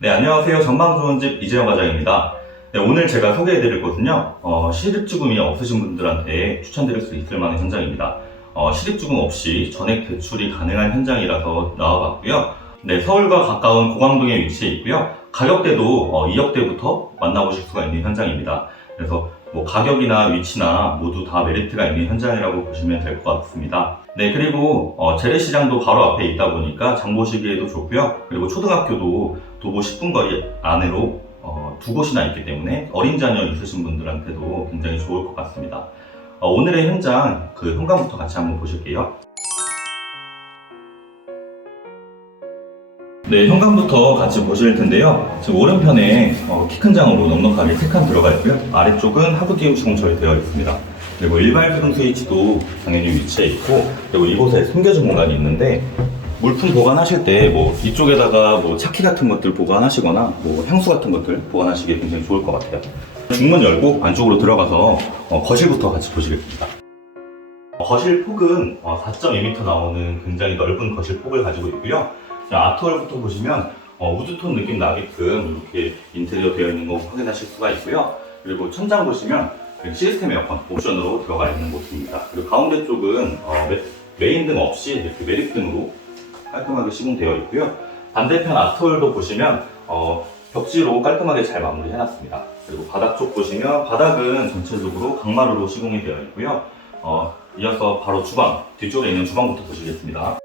네, 안녕하세요. 전망 좋은 집 이재영 과장입니다. 네, 오늘 제가 소개해 드릴 곳은요, 어, 실입주금이 없으신 분들한테 추천드릴 수 있을 만한 현장입니다. 어, 실입주금 없이 전액 대출이 가능한 현장이라서 나와봤고요. 네, 서울과 가까운 고강동에 위치해 있고요. 가격대도 어, 2억대부터 만나보실 수가 있는 현장입니다. 그래서 뭐 가격이나 위치나 모두 다 메리트가 있는 현장이라고 보시면 될 것 같습니다. 네, 그리고 어, 재래시장도 바로 앞에 있다 보니까 장 보시기에도 좋고요. 그리고 초등학교도 도보 10분 거리 안으로 어, 두 곳이나 있기 때문에 어린 자녀 있으신 분들한테도 굉장히 좋을 것 같습니다. 어, 오늘의 현장 그 현관부터 같이 한번 보실게요. 네, 현관부터 같이 보실 텐데요. 지금 오른편에 어, 키큰 장으로 넉넉하게 세칸 들어가 있고요. 아래쪽은 하부기움 시공 처리 되어 있습니다. 그리고 일발 수동 스위치도 당연히 위치해 있고, 그리고 이곳에 숨겨진 공간이 있는데, 물품 보관하실 때 뭐 이쪽에다가 뭐 차키 같은 것들 보관하시거나 뭐 향수 같은 것들 보관하시기에 굉장히 좋을 것 같아요. 중문 열고 안쪽으로 들어가서 어, 거실부터 같이 보시겠습니다. 거실 폭은 4.2m 나오는 굉장히 넓은 거실 폭을 가지고 있고요. 자, 아트월부터 보시면 어, 우드톤 느낌 나게끔 이렇게 인테리어 되어 있는 거 확인하실 수가 있고요. 그리고 천장 보시면 시스템 에어컨 옵션으로 들어가 있는 곳입니다. 그리고 가운데 쪽은 어, 메, 인 등 없이 이렇게 매립 등으로 깔끔하게 시공되어 있고요. 반대편 아트월도 보시면 어, 벽지로 깔끔하게 잘 마무리 해놨습니다. 그리고 바닥 쪽 보시면 바닥은 전체적으로 강마루로 시공이 되어 있고요. 어, 이어서 바로 주방 뒤쪽에 있는 주방부터 보시겠습니다.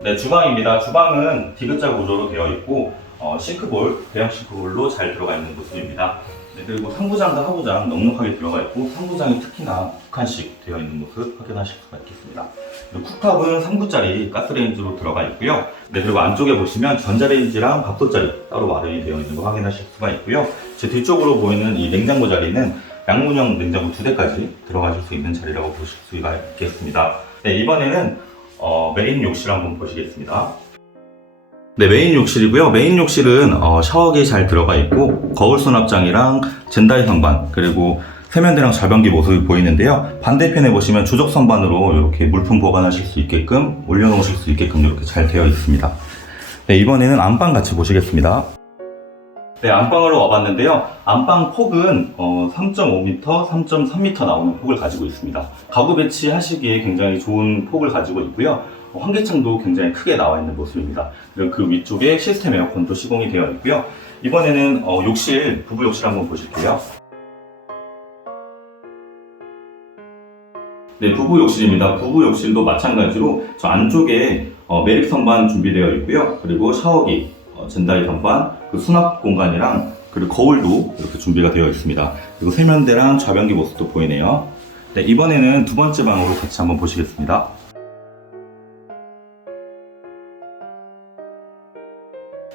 네, 주방입니다. 주방은 디귿자 구조로 되어 있고 어, 싱크볼, 대형 싱크볼로 잘 들어가 있는 모습입니다. 네, 그리고 상부장과 하부장 넉넉하게 들어가 있고 상부장이 특히나 두 칸씩 되어 있는 모습 확인하실 수가 있겠습니다. 쿡탑은 3구짜리 가스레인지로 들어가 있고요. 네, 그리고 안쪽에 보시면 전자레인지랑 밥솥자리 따로 마련이 되어 있는 거 확인하실 수가 있고요. 제 뒤쪽으로 보이는 이 냉장고 자리는 양문형 냉장고 두 대까지 들어가실 수 있는 자리라고 보실 수가 있겠습니다. 네, 이번에는 어, 메인 욕실 한번 보시겠습니다. 네, 메인 욕실이고요. 메인 욕실은 어, 샤워기 잘 들어가 있고 거울 수납장이랑 젠다이 선반 그리고 세면대랑 절변기 모습이 보이는데요. 반대편에 보시면 조적 선반으로 이렇게 물품 보관하실 수 있게끔 올려놓으실 수 있게끔 이렇게 잘 되어 있습니다. 네, 이번에는 안방 같이 보시겠습니다. 네, 안방으로 와봤는데요. 안방 폭은 어, 3.5m, 3.3m 나오는 폭을 가지고 있습니다. 가구 배치하시기에 굉장히 좋은 폭을 가지고 있고요. 어, 환기창도 굉장히 크게 나와 있는 모습입니다. 그리고 그 위쪽에 시스템 에어컨도 시공이 되어 있고요. 이번에는 어, 욕실, 부부 욕실 한번 보실게요. 네, 부부 욕실입니다. 부부 욕실도 마찬가지로 저 안쪽에 어, 매립 선반 준비되어 있고요. 그리고 샤워기, 어, 젠다이 선반, 그 수납 공간이랑 그리고 거울도 이렇게 준비가 되어 있습니다. 그리고 세면대랑 좌변기 모습도 보이네요. 네, 이번에는 두 번째 방으로 같이 한번 보시겠습니다.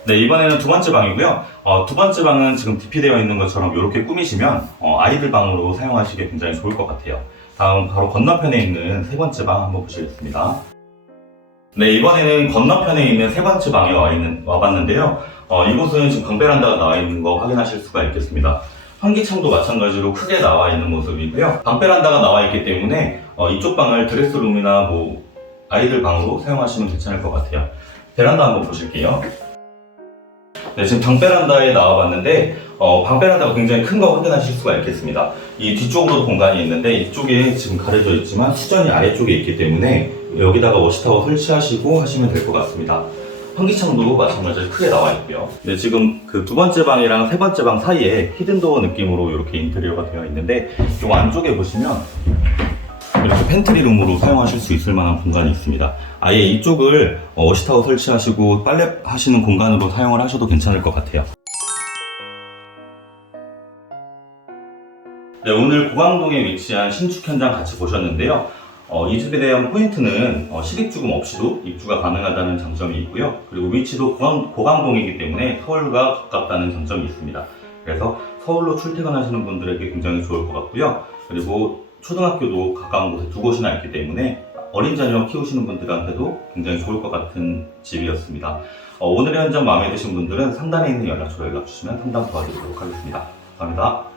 네, 이번에는 두 번째 방이고요. 어, 두 번째 방은 지금 DP 되어 있는 것처럼 이렇게 꾸미시면 어, 아이들 방으로 사용하시기 굉장히 좋을 것 같아요. 다음 바로 건너편에 있는 세 번째 방 한번 보시겠습니다. 네, 이번에는 건너편에 있는 세 번째 방에 와 있는, 와봤는데요. 어, 이곳은 지금 방베란다가 나와 있는 거 확인하실 수가 있겠습니다. 환기창도 마찬가지로 크게 나와 있는 모습이고요. 방베란다가 나와 있기 때문에 어, 이쪽 방을 드레스룸이나 뭐 아이들 방으로 사용하시면 괜찮을 것 같아요. 베란다 한번 보실게요. 네, 지금 방베란다에 나와봤는데 어, 방베란다가 굉장히 큰 거 확인하실 수가 있겠습니다. 이 뒤쪽으로 공간이 있는데 이쪽에 지금 가려져 있지만 수전이 아래쪽에 있기 때문에 여기다가 워시타워 설치하시고 하시면 될 것 같습니다. 환기창도 마찬가지로 크게 나와 있고요. 네, 지금 그 두 번째 방이랑 세 번째 방 사이에 히든도어 느낌으로 이렇게 인테리어가 되어 있는데 이 안쪽에 보시면 이렇게 팬트리룸으로 사용하실 수 있을 만한 공간이 있습니다. 아예 이쪽을 어, 워시타워 설치하시고 빨래 하시는 공간으로 사용을 하셔도 괜찮을 것 같아요. 네, 오늘 고강동에 위치한 신축 현장 같이 보셨는데요. 어, 이 집에 대한 포인트는 어, 실입주금 없이도 입주가 가능하다는 장점이 있고요. 그리고 위치도 고강, 고강동이기 때문에 서울과 가깝다는 장점이 있습니다. 그래서 서울로 출퇴근하시는 분들에게 굉장히 좋을 것 같고요. 그리고 초등학교도 가까운 곳에 두 곳이나 있기 때문에 어린 자녀 키우시는 분들한테도 굉장히 좋을 것 같은 집이었습니다. 어, 오늘의 현장 마음에 드신 분들은 상단에 있는 연락처로 연락 주시면 상담 도와드리도록 하겠습니다. 감사합니다.